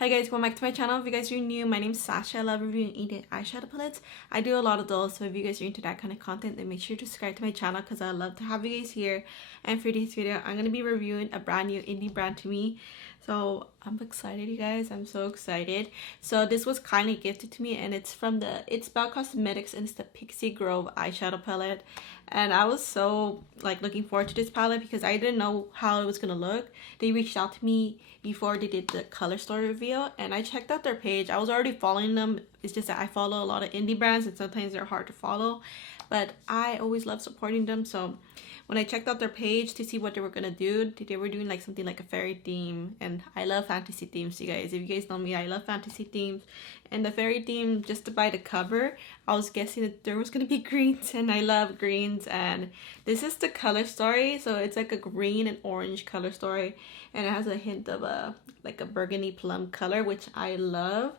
Hi guys, welcome back to my channel. If you guys are new, my name's Sasha. I love reviewing eating eyeshadow palettes. I do a lot of those, so if you guys are into that kind of content, then make sure to subscribe to my channel because I love to have you guys here. And for this video, I'm going to be reviewing a brand new indie brand to me. So I'm excited, you guys. I'm so excited. So this was kindly gifted to me, and it's from It's About Cosmetics, and it's the Pixie Grove eyeshadow palette. And I was so looking forward to this palette because I didn't know how it was gonna look. They reached out to me before they did the color store reveal, and I checked out their page. I was already following them. It's just that I follow a lot of indie brands and sometimes they're hard to follow, but I always love supporting them. So when I checked out their page to see what they were gonna do, they were doing something like a fairy theme, and I love fantasy themes, you guys. If you guys know me, I love fantasy themes. And the fairy theme, just by the cover, I was guessing that there was gonna be greens, and I love greens. And this is the color story, so it's like a green and orange color story, and it has a hint of a burgundy plum color, which I love.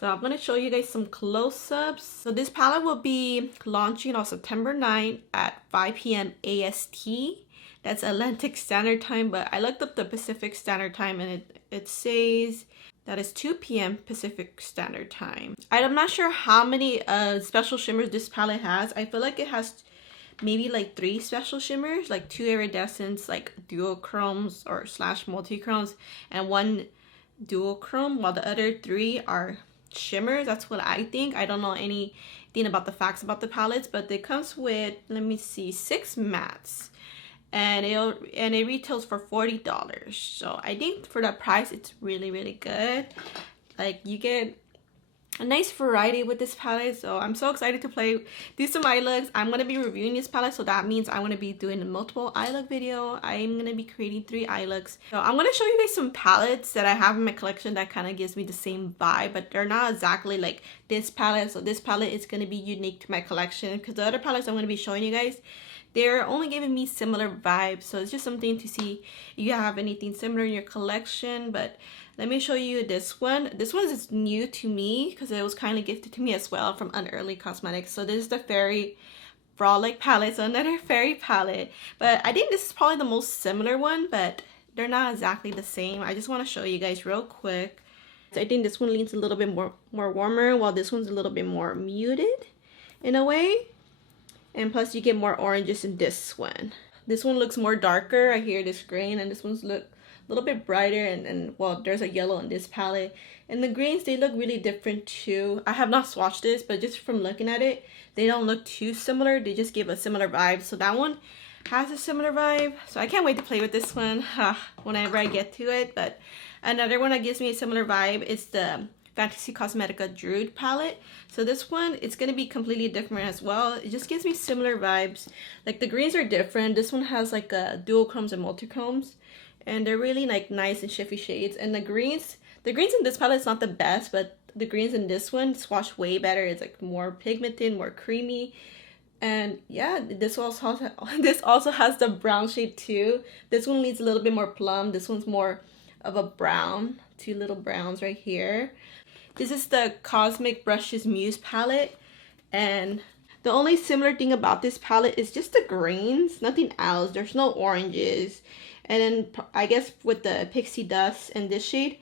So I'm going to show you guys some close-ups. So this palette will be launching on September 9th at 5 p.m. AST. That's Atlantic Standard Time, but I looked up the Pacific Standard Time and it says that is 2 p.m. Pacific Standard Time. I'm not sure how many special shimmers this palette has. I feel like it has maybe 3 special shimmers, 2 iridescents, duochromes or / multi-chromes, and 1 duochrome, while the other 3 are shimmers. That's what I think. I don't know anything about the facts about the palettes, but it comes with, let me see, 6 mattes, and it retails for $40. So I think for that price, it's really good. You get a nice variety with this palette, so I'm so excited to do some eye looks. I'm going to be reviewing this palette, so that means I'm going to be doing a multiple eye look video. I'm going to be creating 3 eye looks. So I'm going to show you guys some palettes that I have in my collection that kind of gives me the same vibe, but they're not exactly like this palette. So this palette is going to be unique to my collection because the other palettes I'm going to be showing you guys, they're only giving me similar vibes. So it's just something to see if you have anything similar in your collection. But let me show you this one. This one is new to me because it was kindly gifted to me as well from Unearthly Cosmetics. So this is the Fairy Frolic palette, so another fairy palette. But I think this is probably the most similar one, but they're not exactly the same. I just want to show you guys real quick. So I think this one leans a little bit more warmer, while this one's a little bit more muted in a way. And plus you get more oranges in this one. This one looks more darker. I hear this green, and this one's look a little bit brighter, and well, there's a yellow in this palette, and the greens, they look really different too. I have not swatched this, but just from looking at it, they don't look too similar. They just give a similar vibe. So that one has a similar vibe, so I can't wait to play with this one whenever I get to it. But another one that gives me a similar vibe is the Fantasy Cosmetica Nude palette. So this one, it's going to be completely different as well. It just gives me similar vibes. The greens are different. This one has a duochromes and multichromes, and they're really nice and shifty shades. And the greens in this palette is not the best, but the greens in this one swatch way better. It's more pigmented, more creamy. And yeah, this also has the brown shade too. This one leads a little bit more plum. This one's more of a brown, 2 little browns right here. This is the Cosmic Brushes Muse palette, and the only similar thing about this palette is just the greens, nothing else. There's no oranges. And then I guess with the Pixie Dust and this shade,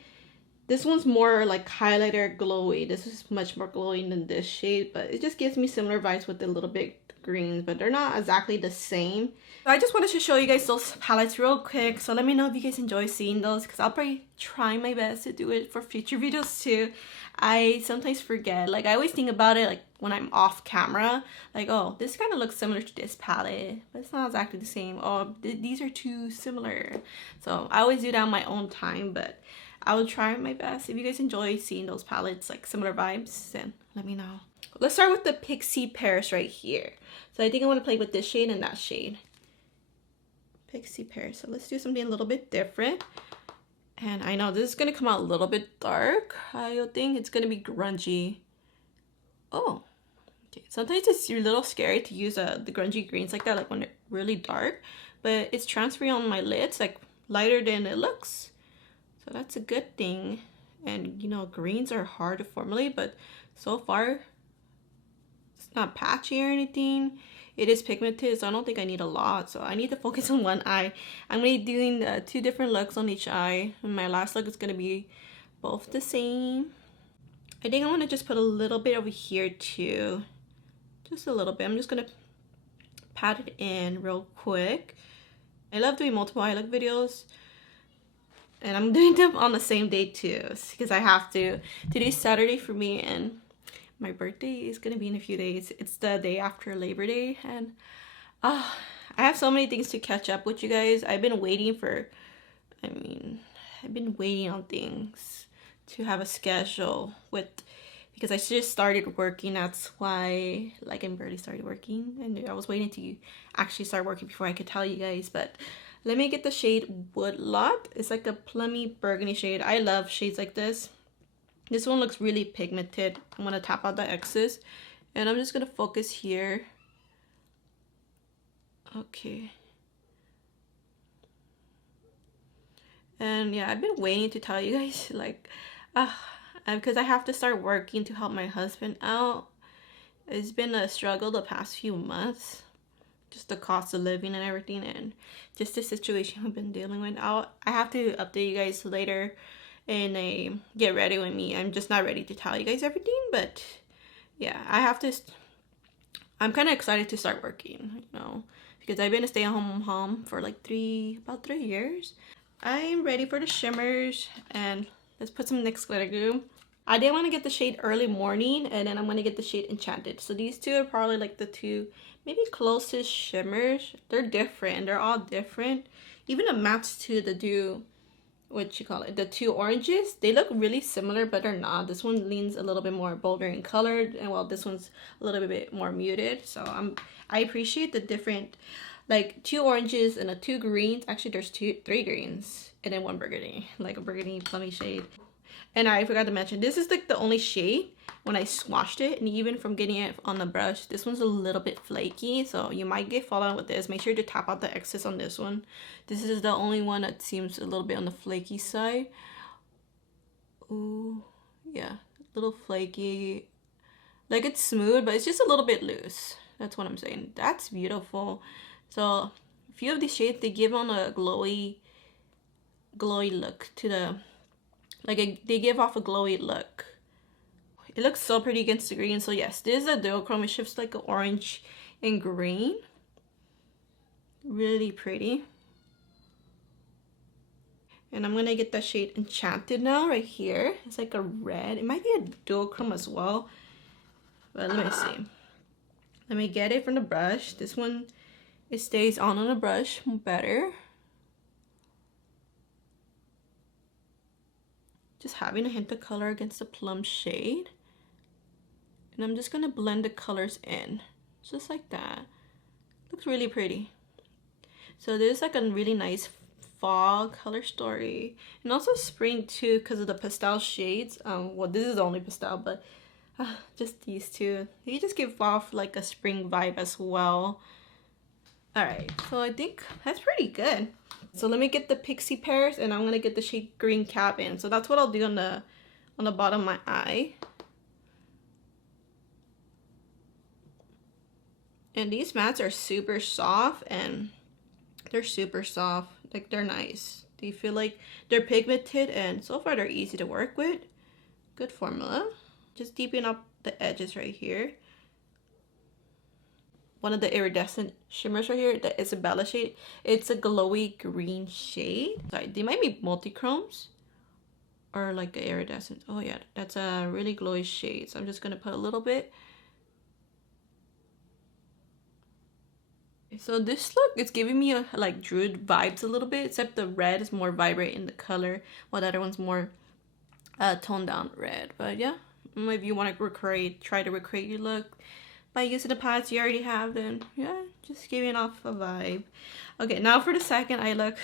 this one's more highlighter glowy. This is much more glowing than this shade, but it just gives me similar vibes with the little bit greens, but they're not exactly the same. So I just wanted to show you guys those palettes real quick. So let me know if you guys enjoy seeing those, because I'll probably try my best to do it for future videos too. I sometimes forget. I always think about it when I'm off camera, oh, this kind of looks similar to this palette, but it's not exactly the same. Oh, these are too similar. So I always do that on my own time, but I will try my best. If you guys enjoy seeing those palettes, similar vibes, then let me know. Let's start with the Pixie Paris right here. So I think I want to play with this shade and that shade. Pixie Paris. So let's do something a little bit different. And I know this is going to come out a little bit dark. I think it's going to be grungy. Oh, okay. Sometimes it's a little scary to use the grungy greens like that, when they're really dark. But it's transferring on my lids, lighter than it looks. So that's a good thing. And, greens are hard to formulate, but so far, it's not patchy or anything. It is pigmented, so I don't think I need a lot. So I need to focus on one eye. I'm going to be doing 2 different looks on each eye. And my last look is going to be both the same. I think I'm gonna just put a little bit over here too. Just a little bit. I'm just gonna pat it in real quick. I love doing multiple eye look videos. And I'm doing them on the same day too, because I have to. Today's Saturday for me, and my birthday is gonna be in a few days. It's the day after Labor Day, and I have so many things to catch up with you guys. I've been waiting on things to have a schedule with, because I just started working. That's why, like, I'm barely started working, and I was waiting to actually start working before I could tell you guys. But let me get the shade Woodlot. It's like a plummy burgundy shade. I love shades like this. This one looks really pigmented. I'm gonna tap out the excess, and I'm just gonna focus here. Okay. And yeah, I've been waiting to tell you guys, like, because I have to start working to help my husband out. It's been a struggle the past few months, just the cost of living and everything, and just the situation I've been dealing with. I have to update you guys later and get ready with me. I'm just not ready to tell you guys everything, but yeah, I'm kind of excited to start working, you know, because I've been a stay-at-home mom for like about 3 years. I'm ready for the shimmers, and let's put some NYX glitter glue. I did want to get the shade Early Morning, and then I'm going to get the shade Enchanted. So these two are probably like the two maybe closest shimmers. They're different. They're all different. Even the mattes to the the two oranges, they look really similar, but they're not. This one leans a little bit more bolder in colored, and while this one's a little bit more muted. So I appreciate the different, like, 2 oranges and 2 greens. Actually, there's 3 greens and then 1 burgundy, like a burgundy plummy shade. And I forgot to mention, this is like the only shade when I swatched it, and even from getting it on the brush, this one's a little bit flaky, so you might get fallout with this. Make sure to tap out the excess on this one. This is the only one that seems a little bit on the flaky side. Ooh, yeah, a little flaky. Like, it's smooth, but it's just a little bit loose. That's what I'm saying. That's beautiful. So a few of these shades, they give on a glowy look to the, like, they give off a glowy look. It looks so pretty against the green. So yes, this is a duochrome. It shifts like an orange and green. Really pretty. And I'm gonna get that shade Enchanted now, right here. It's like a red. It might be a duochrome as well, but let me see. Let me get it from the brush. This one, it stays on the brush better. Just having a hint of color against the plum shade. And I'm just gonna blend the colors in, just like that. Looks really pretty. So this is like a really nice fall color story, and also spring too, because of the pastel shades. Well, this is the only pastel, but just these two, they just give off like a spring vibe as well. All right, so I think that's pretty good. So let me get the Pixie pairs, and I'm gonna get the shade Green Cabin. So that's what I'll do on the bottom of my eye. And these mats are super soft, and they're super soft. Like, they're nice. They feel like they're pigmented, and so far they're easy to work with. Good formula. Just deepen up the edges right here. One of the iridescent shimmers right here, the Isabella shade. It's a glowy green shade. Sorry, they might be multi-chromes or like the iridescent. Oh yeah, that's a really glowy shade. So I'm just gonna put a little bit. So this look, it's giving me like Druid vibes a little bit, except the red is more vibrant in the color, while the other one's more toned down red. But yeah, if you want to try to recreate your look by using the pads you already have, then yeah, just giving off a vibe. Okay, now for the second eye look,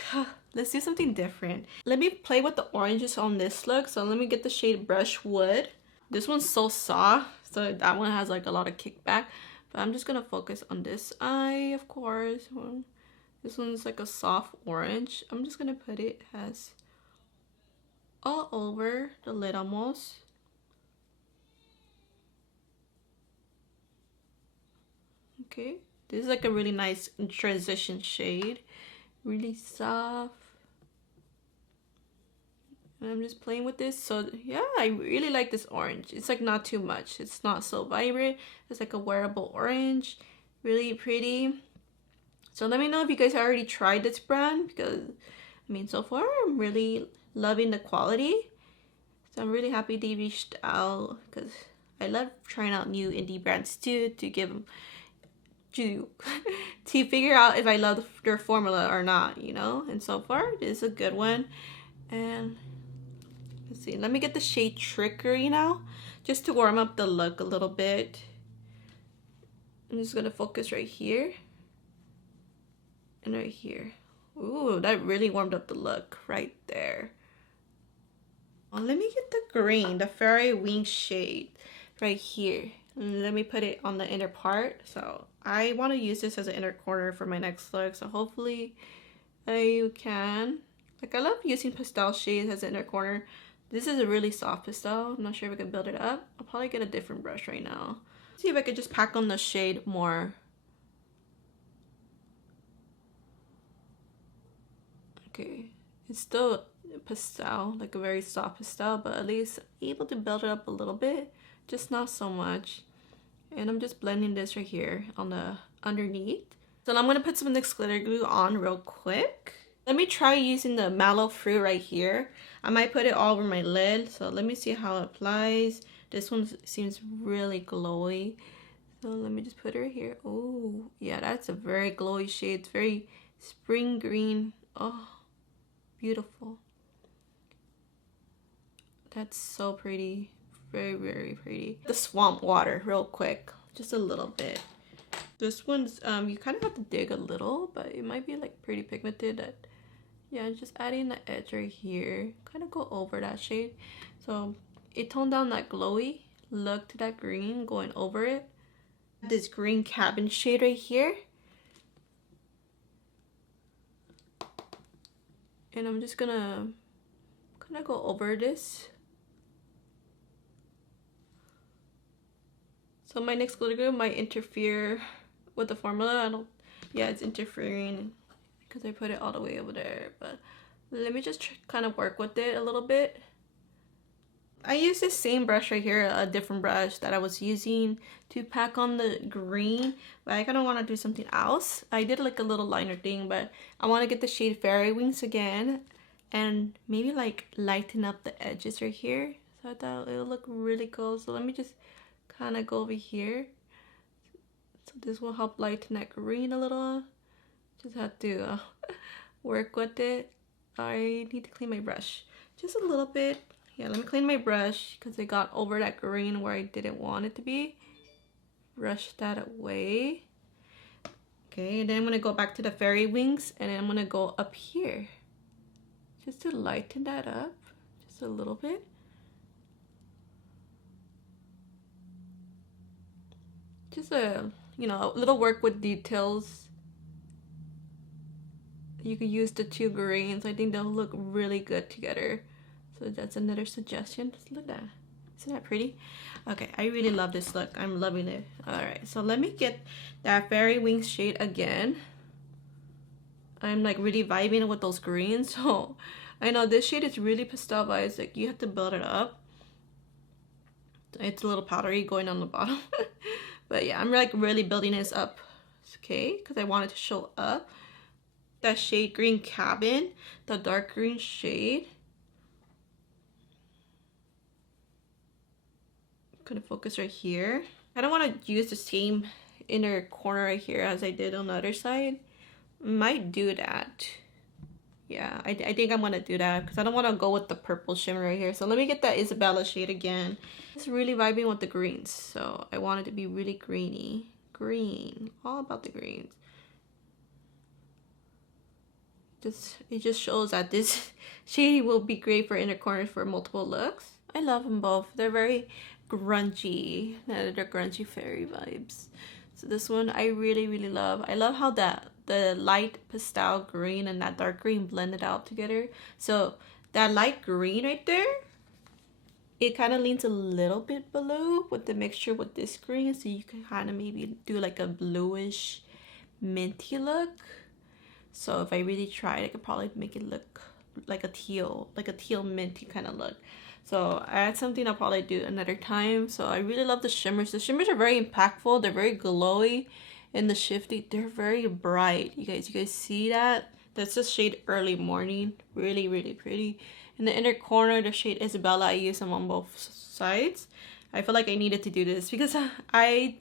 let's do something different. Let me play with the oranges on this look. So let me get the shade Brushwood. This one's so soft, so that one has like a lot of kickback. But I'm just gonna focus on this eye, of course. This one's like a soft orange. I'm just gonna put it as all over the lid almost. Okay, this is like a really nice transition shade. Really soft. And I'm just playing with this. So yeah, I really like this orange. It's like not too much. It's not so vibrant. It's like a wearable orange. Really pretty. So let me know if you guys already tried this brand, because I mean, so far I'm really loving the quality. So I'm really happy they reached out, because I love trying out new indie brands too, to give them to figure out if I love their formula or not, you know. And so far this is a good one. And let's see, let me get the shade Trickery now, just to warm up the look a little bit. I'm just gonna focus right here and right here. Ooh, that really warmed up the look right there. Oh, let me get the green, the Fairy Wing shade right here. And let me put it on the inner part. So I want to use this as an inner corner for my next look. So hopefully I can. Like, I love using pastel shades as an inner corner. This is a really soft pastel. I'm not sure if I can build it up. I'll probably get a different brush right now. See if I could just pack on the shade more. Okay, it's still pastel, like a very soft pastel, but at least able to build it up a little bit, just not so much. And I'm just blending this right here on the underneath. So I'm gonna put some NYX glitter glue on real quick. Let me try using the Mallow Fruit right here. I might put it all over my lid, so let me see how it applies. This one seems really glowy, so let me just put it right here. Oh yeah, that's a very glowy shade. It's very spring green. Oh, beautiful. That's so pretty. Very, very pretty. The Swamp Water real quick, just a little bit. This one's you kind of have to dig a little, but it might be like pretty pigmented. That, yeah, just adding the edge right here, kind of go over that shade, so it toned down that glowy look to that green going over it. This green cabin shade right here, and I'm just gonna kind of go over this. So my NYX glitter glue might interfere with the formula. I don't, yeah, it's interfering because I put it all the way over there. But let me just kind of work with it a little bit. I use this same brush right here, a different brush that I was using to pack on the green, but I kind of want to do something else. I did like a little liner thing, but I want to get the shade Fairy Wings again and maybe like lighten up the edges right here. So I thought it would look really cool. So let me just kind of go over here. So this will help lighten that green a little. Just have to work with it. I need to clean my brush just a little bit. Yeah, let me clean my brush because it got over that green where I didn't want it to be. Brush that away. Okay, and then I'm gonna go back to the Fairy Wings, and then I'm gonna go up here just to lighten that up just a little bit. Just a, you know, a little work with details. You could use the two greens. I think they'll look really good together. So that's another suggestion. Just look at that. Isn't that pretty? Okay, I really love this look. I'm loving it. Alright, so let me get that Fairy Wings shade again. I'm like really vibing with those greens. So I know this shade is really pastel vibes. Like, you have to build it up. It's a little powdery going on the bottom. But yeah, I'm like really building this up, okay? Because I want it to show up. That shade Green Cabin, the dark green shade. I'm gonna focus right here. I don't want to use the same inner corner right here as I did on the other side. Might do that. Yeah, I think I'm gonna do that because I don't want to go with the purple shimmer right here. So let me get that Isabella shade again. It's really vibing with the greens, so I want it to be really greeny. Green, all about the greens. It just shows that this shade will be great for inner corners for multiple looks. I love them both. They're very grungy. They're grungy fairy vibes. So this one I really, really love. I love how the light pastel green and that dark green blended out together. So that light green right there, it kind of leans a little bit blue with the mixture with this green. So you can kind of maybe do like a bluish minty look. So if I really tried, I could probably make it look like a teal minty kind of look. So that's something I'll probably do another time. So I really love the shimmers. The shimmers are very impactful. They're very glowy. And the shifty, they're very bright. You guys see that? That's the shade Early Morning. Really, really pretty. In the inner corner, the shade Isabella. I use them on both sides. I feel like I needed to do this because I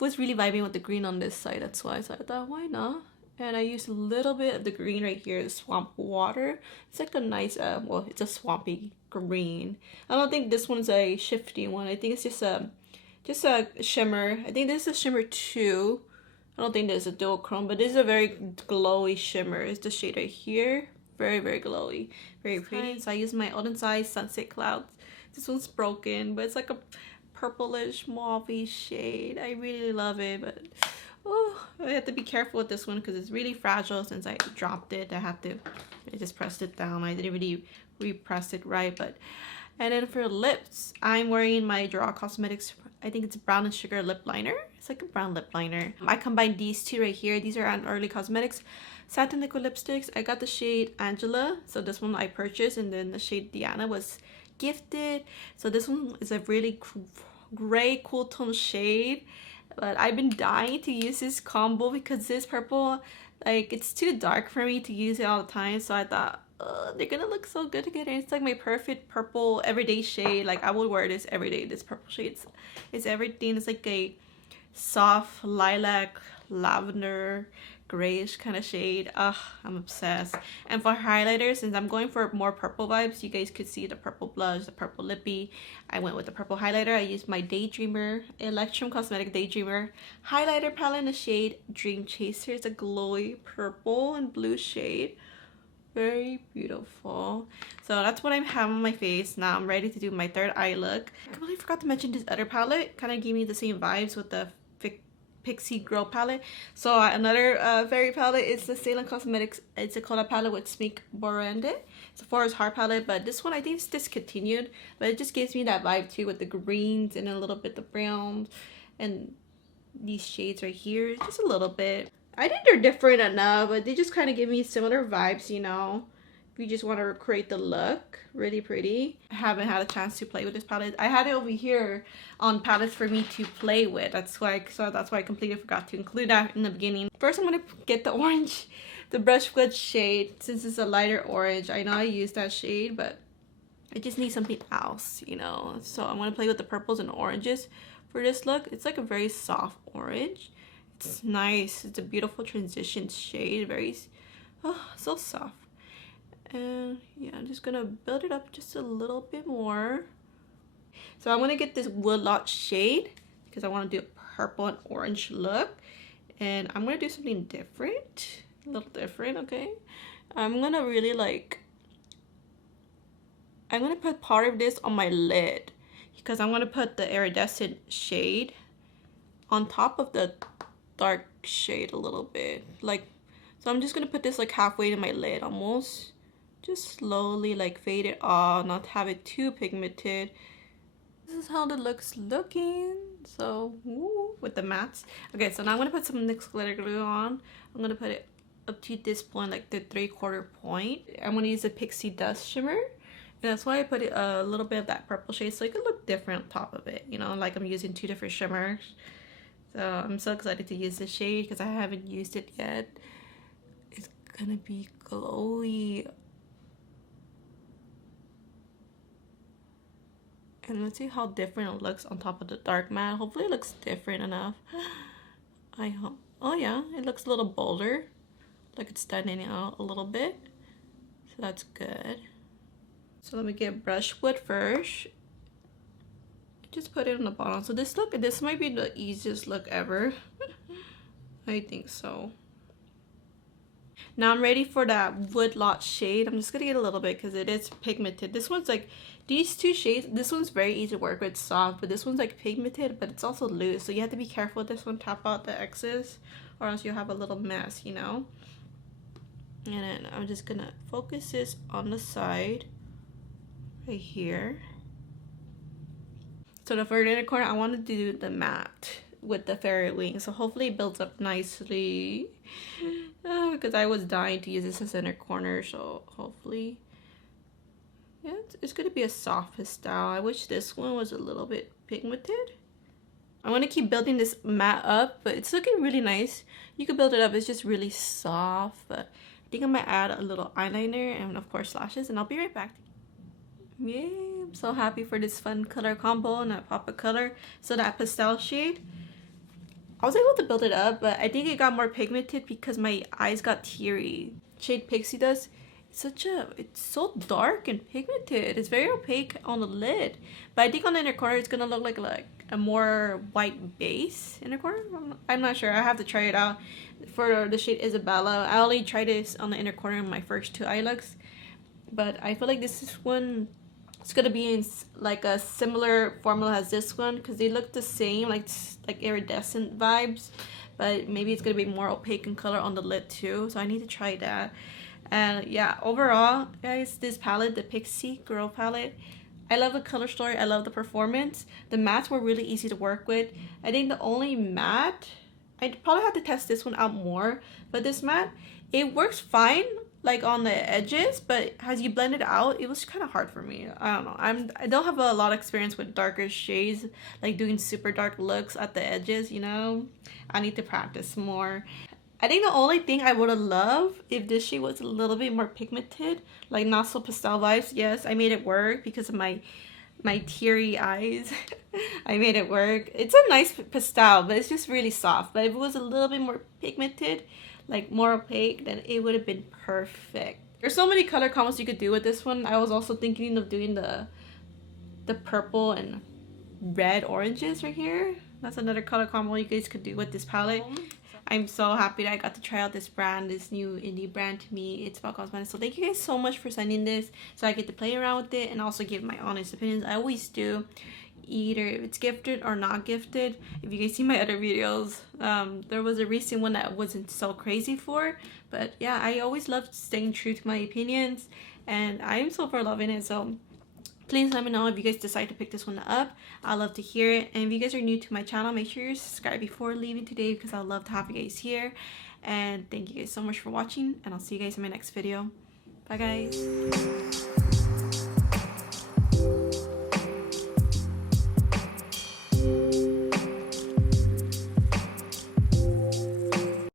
was really vibing with the green on this side. That's why. So I thought, why not? And I used a little bit of the green right here, the Swamp Water. It's like a nice, well, it's a swampy green. I don't think this one's a shifty one. I think it's just a shimmer. I think this is shimmer 2. I don't think there's a duochrome, but this is a very glowy shimmer. It's the shade right here. Very, very glowy. Very pretty. So I use my Olden Size Sunset Clouds. This one's broken, but it's like a purplish mauvey shade. I really love it, but oh, I have to be careful with this one because it's really fragile. Since I dropped it, I just pressed it down. I didn't really repress it right, but. And then for lips, I'm wearing my Draw Cosmetics, I think it's Brown and Sugar lip liner. It's like a brown lip liner. I combined these two right here. These are on Early Cosmetics Satin Liquid Lipsticks. I got the shade Angela, so this one I purchased, and then the shade Diana was gifted. So this one is a really gray cool tone shade, but I've been dying to use this combo because this purple, like, it's too dark for me to use it all the time. So I thought, they're gonna look so good together. It's like my perfect purple everyday shade. Like, I would wear this every day. This purple shade, it's everything. It's like a soft lilac, lavender, grayish kind of shade. I'm obsessed. And for highlighters, since I'm going for more purple vibes, you guys could see the purple blush, the purple lippy. I went with the purple highlighter. I used my Daydreamer, Electrum Cosmetic Daydreamer highlighter palette in the shade Dream Chaser. It's a glowy purple and blue shade. Very beautiful. So that's what I have on my face. Now I'm ready to do my third eye look. I completely forgot to mention this other palette. Kind of gave me the same vibes with the Pixie Girl palette. So another fairy palette is the Salem Cosmetics. It's a color palette with Smink Gourmande. It's a Forest Heart palette, but this one I think is discontinued. But it just gives me that vibe too with the greens and a little bit the browns and these shades right here. Just a little bit. I think they're different enough, but they just kind of give me similar vibes, you know. If you just want to recreate the look, really pretty. I haven't had a chance to play with this palette. I had it over here on palettes for me to play with. That's why I completely forgot to include that in the beginning. First, I'm gonna get the orange, the Brushwood shade, since it's a lighter orange. I know I used that shade, but I just need something else, you know. So I'm gonna play with the purples and oranges for this look. It's like a very soft orange. It's nice. It's a beautiful transition shade. Very, so soft. And yeah, I'm just gonna build it up just a little bit more. So I'm gonna get this Woodlot shade because I want to do a purple and orange look. And I'm gonna do something different, a little different, okay? I'm gonna really I'm gonna put part of this on my lid because I'm gonna put the iridescent shade on top of the dark shade a little bit, so I'm just gonna put this like halfway to my lid, almost just slowly fade it off, not have it too pigmented. This is how the look's looking. So with the mattes. Okay, so now I'm gonna put some NYX glitter glue on. I'm gonna put it up to this point, like the 3/4 point. I'm gonna use a Pixie Dust Shimmer. And that's why I put a little bit of that purple shade so it could look different on top of it, you know, like I'm using 2 different shimmers. So I'm so excited to use this shade because I haven't used it yet. It's gonna be glowy. And let's see how different it looks on top of the dark matte. Hopefully it looks different enough. I hope. Oh yeah, it looks a little bolder. Like it's standing out a little bit. So that's good. So let me get Brushwood first. Just put it on the bottom. So this might be the easiest look ever. I think so. Now I'm ready for that Woodlot shade. I'm just gonna get a little bit because it is pigmented. This one's like, these two shades, this one's very easy to work with, soft, but this one's like pigmented, but it's also loose. So you have to be careful with this one. Tap out the excess or else you'll have a little mess, you know? And then I'm just gonna focus this on the side right here. So the further inner corner, I want to do the matte. with the fairy wing, so hopefully it builds up nicely. Because I was dying to use this as inner corner, so hopefully, yeah, it's gonna be a soft pastel. I wish this one was a little bit pigmented. I want to keep building this matte up, but it's looking really nice. You can build it up, it's just really soft, but I think I might add a little eyeliner and of course lashes, and I'll be right back. Yay, I'm so happy for this fun color combo and that pop of color. So that pastel shade, I was able to build it up, but I think it got more pigmented because my eyes got teary. Shade Pixie does. It's so dark and pigmented. It's very opaque on the lid, but I think on the inner corner it's gonna look like a more white base inner corner. I'm not sure. I have to try it out. For the shade Isabella, I only tried this on the inner corner in my first 2 eye looks, but I feel like this is one. It's gonna be in like a similar formula as this one because they look the same, like iridescent vibes, but maybe it's gonna be more opaque in color on the lid too. So I need to try that. And yeah, overall, guys, this palette, the Pixie Girl palette, I love the color story. I love the performance. The mattes were really easy to work with. I think the only matte, I'd probably have to test this one out more, but this matte, it works fine like on the edges, but as you blend it out, it was kind of hard for me. I don't know. I don't have a lot of experience with darker shades, like doing super dark looks at the edges, you know. I need to practice more. I think the only thing I would have loved if this shade was a little bit more pigmented, like not so pastel vibes. Yes, I made it work because of my teary eyes. I made it work. It's a nice pastel, but it's just really soft. But if it was a little bit more pigmented, like more opaque, then it would have been perfect. There's so many color combos you could do with this one. I was also thinking of doing the purple and red oranges right here. That's another color combo you guys could do with this palette. I'm so happy that I got to try out this brand, this new indie brand to me. It's about cosmetics. So thank you guys so much for sending this so I get to play around with it and also give my honest opinions. I always do, either if it's gifted or not gifted. If you guys see my other videos, there was a recent one that I wasn't so crazy for, but yeah, I always love staying true to my opinions and I'm super loving it. So please let me know if you guys decide to pick this one up. I'd love to hear it. And if you guys are new to my channel, make sure you subscribe before leaving today because I'd love to have you guys here. And thank you guys so much for watching, and I'll see you guys in my next video. Bye guys.